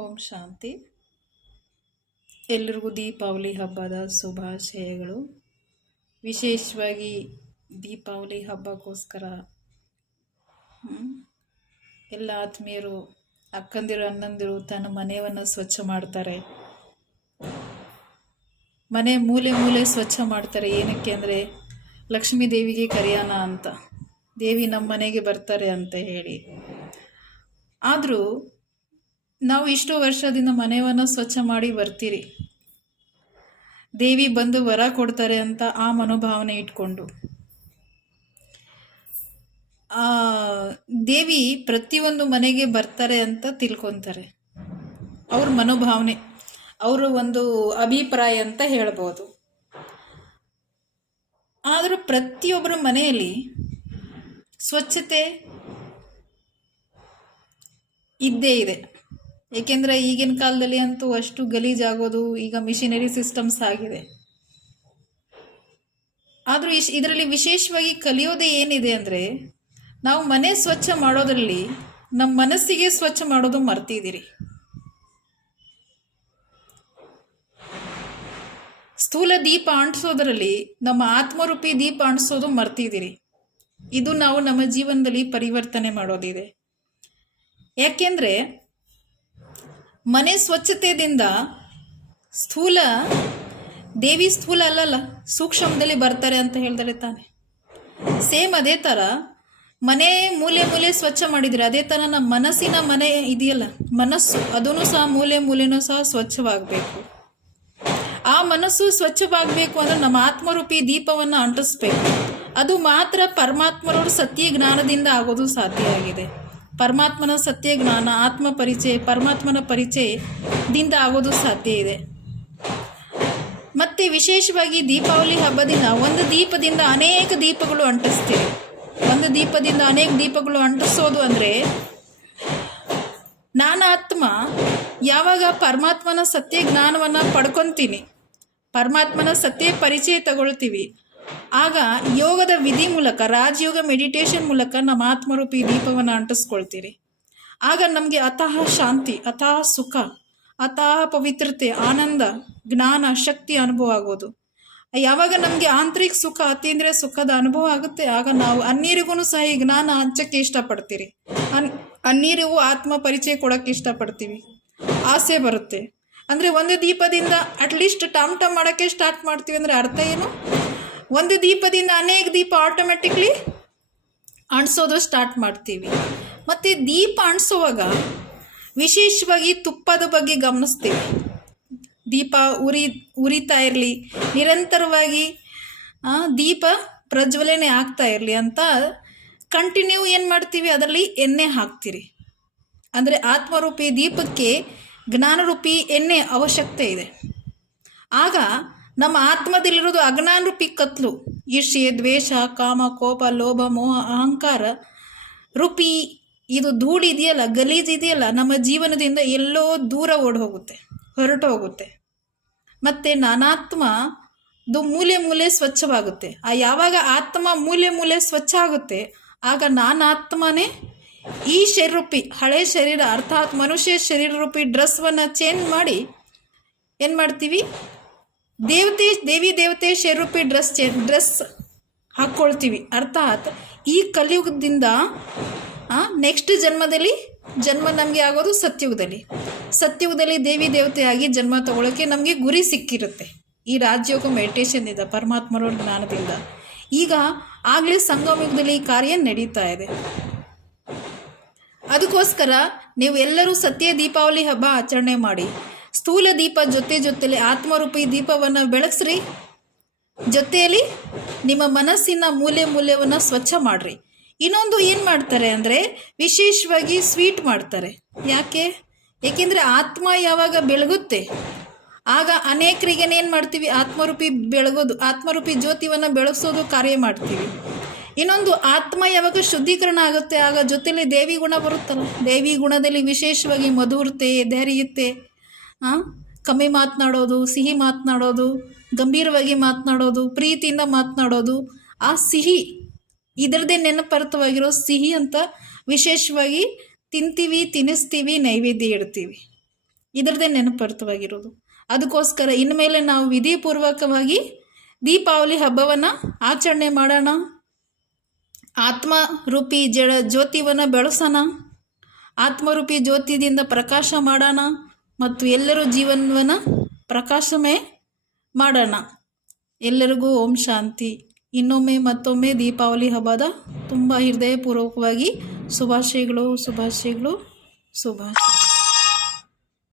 ಓಂ ಶಾಂತಿ. ಎಲ್ರಿಗೂ ದೀಪಾವಳಿ ಹಬ್ಬದ ಶುಭಾಶಯಗಳು. ವಿಶೇಷವಾಗಿ ದೀಪಾವಳಿ ಹಬ್ಬಕ್ಕೋಸ್ಕರ ಎಲ್ಲ ಆತ್ಮೀಯರು, ಅಕ್ಕಂದಿರು, ಅಣ್ಣಂದಿರು ತನ್ನ ಮನೆಯನ್ನು ಸ್ವಚ್ಛ ಮಾಡ್ತಾರೆ. ಮನೆ ಮೂಲೆ ಮೂಲೆ ಸ್ವಚ್ಛ ಮಾಡ್ತಾರೆ. ಏನಕ್ಕೆ ಅಂದರೆ ಲಕ್ಷ್ಮೀ ದೇವಿಗೆ ಕರೆಯೋಣ ಅಂತ, ದೇವಿ ನಮ್ಮ ಮನೆಗೆ ಬರ್ತಾರೆ ಅಂತ ಹೇಳಿ. ಆದರೂ ನಾವು ಇಷ್ಟು ವರ್ಷದಿಂದ ಮನೆಯನ್ನು ಸ್ವಚ್ಛ ಮಾಡಿ ಬರ್ತೀರಿ, ದೇವಿ ಬಂದು ವರ ಕೊಡ್ತಾರೆ ಅಂತ ಆ ಮನೋಭಾವನೆ ಇಟ್ಕೊಂಡು ದೇವಿ ಪ್ರತಿಯೊಂದು ಮನೆಗೆ ಬರ್ತಾರೆ ಅಂತ ತಿಳ್ಕೊತಾರೆ. ಅವ್ರ ಮನೋಭಾವನೆ, ಅವರ ಒಂದು ಅಭಿಪ್ರಾಯ ಅಂತ ಹೇಳ್ಬೋದು. ಆದರೂ ಪ್ರತಿಯೊಬ್ಬರ ಮನೆಯಲ್ಲಿ ಸ್ವಚ್ಛತೆ ಇದ್ದೇ ಇದೆ. ಏಕೆಂದರೆ ಈಗಿನ ಕಾಲದಲ್ಲಿ ಅಂತೂ ಅಷ್ಟು ಗಲೀಜಾಗೋದು, ಈಗ ಮಿಷಿನರಿ ಸಿಸ್ಟಮ್ಸ್ ಆಗಿದೆ. ಆದರೂ ಇದರಲ್ಲಿ ವಿಶೇಷವಾಗಿ ಕಲಿಯೋದೇ ಏನಿದೆ ಅಂದರೆ, ನಾವು ಮನೆ ಸ್ವಚ್ಛ ಮಾಡೋದ್ರಲ್ಲಿ ನಮ್ಮ ಮನಸ್ಸಿಗೆ ಸ್ವಚ್ಛ ಮಾಡೋದು ಮರ್ತಿದ್ದೀರಿ. ಸ್ಥೂಲ ದೀಪ ಅಂಟಿಸೋದ್ರಲ್ಲಿ ನಮ್ಮ ಆತ್ಮರೂಪಿ ದೀಪ ಅಂಟಿಸೋದು ಮರ್ತಿದ್ದೀರಿ. ಇದು ನಾವು ನಮ್ಮ ಜೀವನದಲ್ಲಿ ಪರಿವರ್ತನೆ ಮಾಡೋದಿದೆ. ಯಾಕೆಂದರೆ ಮನೆ ಸ್ವಚ್ಛತೆಯಿಂದ ಸ್ಥೂಲ ದೇವಿ ಸ್ಥೂಲ ಅಲ್ಲಲ್ಲ, ಸೂಕ್ಷ್ಮದಲ್ಲಿ ಬರ್ತಾರೆ ಅಂತ ಹೇಳ್ತಾರೆ ತಾನೆ. ಸೇಮ್ ಅದೇ ಥರ ಮನೆ ಮೂಲೆ ಮೂಲೆ ಸ್ವಚ್ಛ ಮಾಡಿದರೆ, ಅದೇ ಥರ ನಮ್ಮ ಮನಸ್ಸಿನ ಮನೆ ಇದೆಯಲ್ಲ, ಮನಸ್ಸು ಅದೂ ಸಹ ಮೂಲೆ ಮೂಲೆನೂ ಸಹ ಸ್ವಚ್ಛವಾಗಬೇಕು. ಆ ಮನಸ್ಸು ಸ್ವಚ್ಛವಾಗಬೇಕು ಅಂದರೆ ನಮ್ಮ ಆತ್ಮರೂಪಿ ದೀಪವನ್ನು ಅಂಟಿಸ್ಬೇಕು. ಅದು ಮಾತ್ರ ಪರಮಾತ್ಮರವ್ರ ಸತ್ಯ ಜ್ಞಾನದಿಂದ ಆಗೋದು ಸಾಧ್ಯ ಆಗಿದೆ. ಪರಮಾತ್ಮನ ಸತ್ಯ ಜ್ಞಾನ, ಆತ್ಮ ಪರಿಚಯ, ಪರಮಾತ್ಮನ ಪರಿಚಯದಿಂದ ಆಗೋದು ಸಾಧ್ಯ ಇದೆ. ಮತ್ತು ವಿಶೇಷವಾಗಿ ದೀಪಾವಳಿ ಹಬ್ಬದಿಂದ ಒಂದು ದೀಪದಿಂದ ಅನೇಕ ದೀಪಗಳು ಅಂಟಿಸ್ತೀವಿ. ಒಂದು ದೀಪದಿಂದ ಅನೇಕ ದೀಪಗಳು ಅಂಟಿಸೋದು ಅಂದರೆ, ನಾನು ಆತ್ಮ ಯಾವಾಗ ಪರಮಾತ್ಮನ ಸತ್ಯ ಜ್ಞಾನವನ್ನು ಪಡ್ಕೊತೀನಿ, ಪರಮಾತ್ಮನ ಸತ್ಯ ಪರಿಚಯ ತಗೊಳ್ತೀವಿ, ಆಗ ಯೋಗದ ವಿಧಿ ಮೂಲಕ, ರಾಜಯೋಗ ಮೆಡಿಟೇಷನ್ ಮೂಲಕ ನಮ್ಮ ಆತ್ಮರೂಪಿ ದೀಪವನ್ನು ಅಂಟಿಸ್ಕೊಳ್ತೀರಿ. ಆಗ ನಮಗೆ ಅತಃ ಶಾಂತಿ, ಅತಃ ಸುಖ, ಅತಃ ಪವಿತ್ರತೆ, ಆನಂದ, ಜ್ಞಾನ, ಶಕ್ತಿ ಅನುಭವ ಆಗೋದು. ಯಾವಾಗ ನಮಗೆ ಆಂತರಿಕ ಸುಖ, ಅತೀಂದ್ರಿಯ ಸುಖದ ಅನುಭವ ಆಗುತ್ತೆ, ಆಗ ನಾವು ಅನ್ಯರಿಗೂ ಸಹ ಈ ಜ್ಞಾನ ಹಂಚಕ್ಕೆ ಇಷ್ಟಪಡ್ತೀರಿ. ಅನ್ಯರಿಗೂ ಆತ್ಮ ಪರಿಚಯ ಕೊಡೋಕ್ಕೆ ಇಷ್ಟಪಡ್ತೀವಿ. ಆಸೆ ಬರುತ್ತೆ. ಅಂದರೆ ಒಂದು ದೀಪದಿಂದ ಅಟ್ಲೀಸ್ಟ್ ಟಮ್ ಟಮ್ ಮಾಡೋಕ್ಕೆ ಸ್ಟಾರ್ಟ್ ಮಾಡ್ತೀವಿ ಅಂದರೆ ಅರ್ಥ ಏನು? ಒಂದು ದೀಪದಿಂದ ಅನೇಕ ದೀಪ ಆಟೋಮೆಟಿಕ್ಲಿ ಅಂಟಿಸೋದು ಸ್ಟಾರ್ಟ್ ಮಾಡ್ತೀವಿ. ಮತ್ತು ದೀಪ ಅಂಟಿಸುವಾಗ ವಿಶೇಷವಾಗಿ ತುಪ್ಪದ ಬಗ್ಗೆ ಗಮನಿಸ್ತೀವಿ. ದೀಪ ಉರಿತಾ ಇರಲಿ, ನಿರಂತರವಾಗಿ ದೀಪ ಪ್ರಜ್ವಲನೆ ಆಗ್ತಾ ಇರಲಿ ಅಂತ ಕಂಟಿನ್ಯೂ ಏನು ಮಾಡ್ತೀವಿ, ಅದರಲ್ಲಿ ಎಣ್ಣೆ ಹಾಕ್ತೀರಿ. ಅಂದರೆ ಆತ್ಮರೂಪಿ ದೀಪಕ್ಕೆ ಜ್ಞಾನರೂಪಿ ಎಣ್ಣೆ ಅವಶ್ಯಕತೆ ಇದೆ. ಆಗ ನಮ್ಮ ಆತ್ಮದಲ್ಲಿರೋದು ಅಜ್ಞಾನರೂಪಿ ಕತ್ಲು, ಈರ್ಷ್ಯೆ, ದ್ವೇಷ, ಕಾಮ, ಕೋಪ, ಲೋಭ, ಮೋಹ, ಅಹಂಕಾರ ರೂಪಿ ಇದು ಧೂಳು ಇದೆಯಲ್ಲ, ಗಲೀಜು ಇದೆಯಲ್ಲ, ನಮ್ಮ ಜೀವನದಿಂದ ಎಲ್ಲೋ ದೂರ ಹೊರಟು ಹೋಗುತ್ತೆ. ಮತ್ತು ನಾನಾತ್ಮದು ಮೂಲೆ ಮೂಲೆ ಸ್ವಚ್ಛವಾಗುತ್ತೆ. ಯಾವಾಗ ಆತ್ಮ ಮೂಲೆ ಮೂಲೆ ಸ್ವಚ್ಛ ಆಗುತ್ತೆ, ಆಗ ನಾನಾತ್ಮನೇ ಈ ಶರೀರೂಪಿ ಹಳೆ ಶರೀರ, ಅರ್ಥಾತ್ ಮನುಷ್ಯ ಶರೀರ ರೂಪಿ ಡ್ರೆಸ್ವನ್ನು ಚೇಂಜ್ ಮಾಡಿ ಏನು ಮಾಡ್ತೀವಿ, ದೇವಿ ದೇವತೆ ಶರೀರೂಪಿ ಡ್ರೆಸ್ ಹಾಕ್ಕೊಳ್ತೀವಿ. ಅರ್ಥಾತ್ ಈ ಕಲಿಯುಗದಿಂದ ನೆಕ್ಸ್ಟ್ ಜನ್ಮ ನಮಗೆ ಆಗೋದು ಸತ್ಯುಗದಲ್ಲಿ ದೇವಿ ದೇವತೆಯಾಗಿ ಜನ್ಮ ತಗೊಳ್ಳೋಕ್ಕೆ ನಮಗೆ ಗುರಿ ಸಿಕ್ಕಿರುತ್ತೆ. ಈ ರಾಜಯೋಗ ಮೆಡಿಟೇಷನ್ನಿಂದ, ಪರಮಾತ್ಮರವ್ರ ಜ್ಞಾನದಿಂದ. ಈಗ ಆಗಲೇ ಸಂಗಮಯುಗದಲ್ಲಿ ಈ ಕಾರ್ಯ ನಡೀತಾ ಇದೆ. ಅದಕ್ಕೋಸ್ಕರ ನೀವು ಎಲ್ಲರೂ ಸತ್ಯ ದೀಪಾವಳಿ ಹಬ್ಬ ಆಚರಣೆ ಮಾಡಿ. ಸ್ಥೂಲ ದೀಪ ಜೊತೆಯಲ್ಲಿ ಆತ್ಮರೂಪಿ ದೀಪವನ್ನು ಬೆಳಗಿಸ್ರಿ. ಜೊತೆಯಲ್ಲಿ ನಿಮ್ಮ ಮನಸ್ಸಿನ ಮೂಲೆಯನ್ನು ಸ್ವಚ್ಛ ಮಾಡಿರಿ. ಇನ್ನೊಂದು ಏನು ಮಾಡ್ತಾರೆ ಅಂದರೆ, ವಿಶೇಷವಾಗಿ ಸ್ವೀಟ್ ಮಾಡ್ತಾರೆ. ಏಕೆಂದರೆ ಆತ್ಮ ಯಾವಾಗ ಬೆಳಗುತ್ತೆ, ಆಗ ಅನೇಕರಿಗೆ ಏನು ಮಾಡ್ತೀವಿ, ಆತ್ಮರೂಪಿ ಜ್ಯೋತಿಯನ್ನು ಬೆಳಗಿಸೋದು ಕಾರ್ಯ ಮಾಡ್ತೀವಿ. ಇನ್ನೊಂದು, ಆತ್ಮ ಯಾವಾಗ ಶುದ್ಧೀಕರಣ ಆಗುತ್ತೆ, ಆಗ ಜೊತೆಯಲ್ಲಿ ದೇವಿ ಗುಣ ಬರುತ್ತಲ್ಲ. ದೇವಿ ಗುಣದಲ್ಲಿ ವಿಶೇಷವಾಗಿ ಮಧುರತೆ, ಧೈರ್ಯತೆ, ಕಮ್ಮಿ ಮಾತನಾಡೋದು, ಸಿಹಿ ಮಾತನಾಡೋದು, ಗಂಭೀರವಾಗಿ ಮಾತನಾಡೋದು, ಪ್ರೀತಿಯಿಂದ ಮಾತನಾಡೋದು, ಆ ಸಿಹಿ ಇದರದೇ ನೆನಪರ್ಥವಾಗಿರೋ ಸಿಹಿ ಅಂತ ವಿಶೇಷವಾಗಿ ತಿಂತೀವಿ, ತಿನ್ನಿಸ್ತೀವಿ, ನೈವೇದ್ಯ ಇಡ್ತೀವಿ. ಇದರದ್ದೇ ನೆನಪರ್ಥವಾಗಿರೋದು. ಅದಕ್ಕೋಸ್ಕರ ಇನ್ಮೇಲೆ ನಾವು ವಿಧಿಪೂರ್ವಕವಾಗಿ ದೀಪಾವಳಿ ಹಬ್ಬವನ್ನು ಆಚರಣೆ ಮಾಡೋಣ. ಆತ್ಮರೂಪಿ ಜ್ಯೋತಿವನ್ನು ಬೆಳೆಸೋಣ. ಆತ್ಮರೂಪಿ ಜ್ಯೋತಿಯಿಂದ ಪ್ರಕಾಶ ಮಾಡೋಣ ಮತ್ತು ಎಲ್ಲರೂ ಜೀವನವನ್ನು ಪ್ರಕಾಶಮಯ ಮಾಡೋಣ. ಎಲ್ಲರಿಗೂ ಓಂ ಶಾಂತಿ. ಇನ್ನೊಮ್ಮೆ ಮತ್ತೊಮ್ಮೆ ದೀಪಾವಳಿ ಹಬ್ಬದ ತುಂಬ ಹೃದಯಪೂರ್ವಕವಾಗಿ ಶುಭಾಶಯಗಳು.